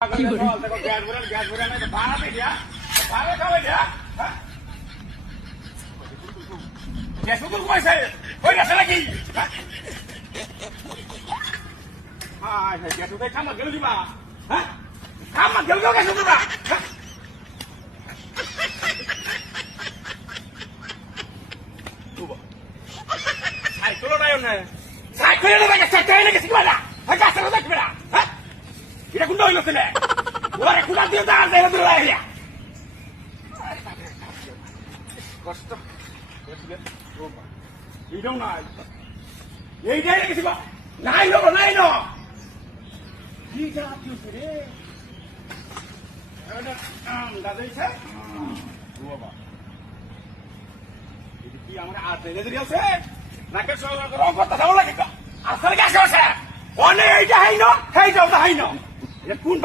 gas ভরে নাই ভাড়া দিয়া ভাড়া খাওয়াই দিয়া গ্যাস বুকুর কমাইছে হয়ে গেছে নাকি গ্যাস উঠে খামার গেল দিবা হ্যাঁ খামার গেল গ্যাস উঠবা সাইকেল ওটাই না সাইকেল ওটা গ্যাস চাই না গেছি কিবা না গ্যাস ওটা দেখবে না হ্যাঁ এটা কোনটা হইল ছেলে ওরে কোথা দিয়ে দাঁড় দেয় দূর লাগে কষ্ট এইটাও নাই এইটাই রেখেছি নাই নো নাই নো কি যা কি রে দাদাইছে বাবা এটা কি আমার আর দেরে দেরি আছে নাকে সব রং করতে যাও লাগে আসলে গ্যাস আছে অনেক এইটা হাই না হেইটাও হাই না কোন